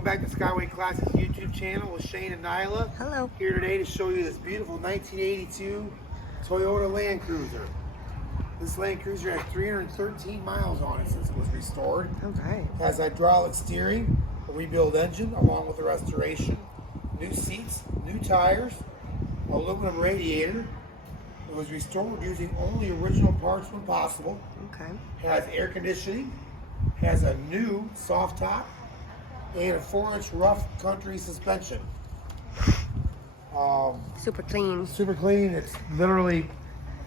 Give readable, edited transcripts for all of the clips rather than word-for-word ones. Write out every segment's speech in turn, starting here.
Welcome back to Skyway Classics YouTube channel with Shane and Nyla. Hello. Here today to show you this beautiful 1982 Toyota Land Cruiser. This Land Cruiser has 313 miles on it since it was restored. Okay. It has hydraulic steering, a rebuild engine along with the restoration, new seats, new tires, aluminum radiator. It was restored using only original parts when possible. Okay. Has air conditioning, has a new soft top, and a 4-inch rough country suspension. Super clean. Super clean. It's literally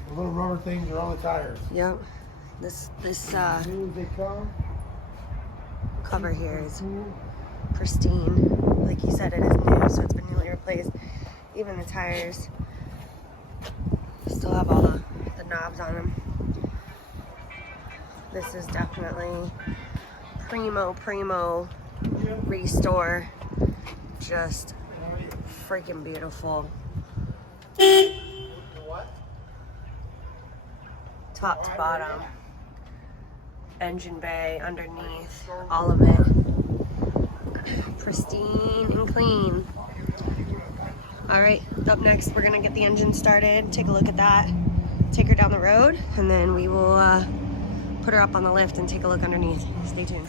the little rubber things are on the tires. Yep. This New as they come. cover here is pristine. Like you said, it is new, so it's been newly replaced. Even the tires still have all the knobs on them. This is definitely primo restore. Just freaking beautiful. Top to bottom. Engine bay underneath. All of it. Pristine and clean. Alright, up next we're going to get the engine started, take a look at that, take her down the road, and then we will put her up on the lift and take a look underneath. Stay tuned.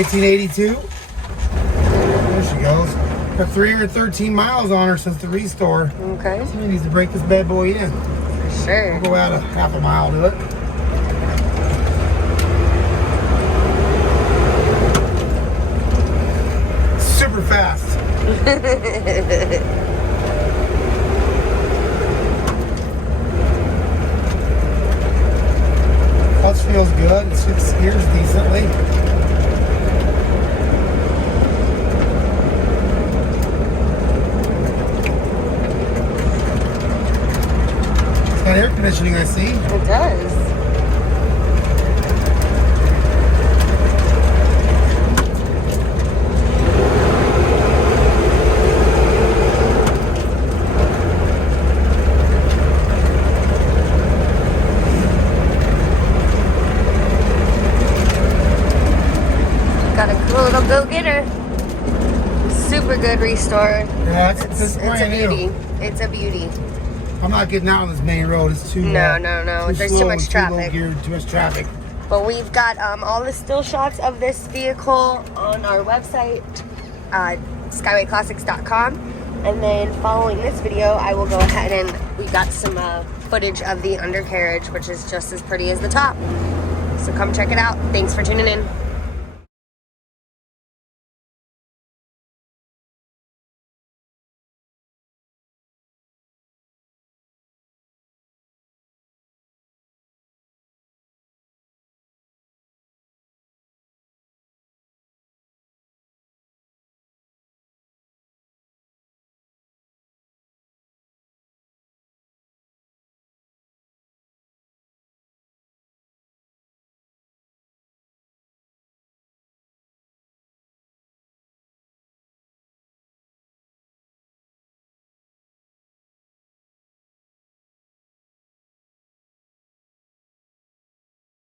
'82. There she goes. Got 313 miles on her since the restore. Okay. Somebody needs to break this bad boy in. For sure. We'll go out a half a mile to it. Super fast. Clutch feels good. It steers decently. Got air conditioning, I see. It does. Got a cool little go-getter. Super good restore. Yeah, it's a brand new. beauty. It's a beauty. I'm not getting out on this main road. It's too No. There's slow too much and traffic. Too low gear, too much traffic. But we've got all the still shots of this vehicle on our website, skywayclassics.com. And then following this video, I will go ahead and we got some footage of the undercarriage, which is just as pretty as the top. So come check it out. Thanks for tuning in.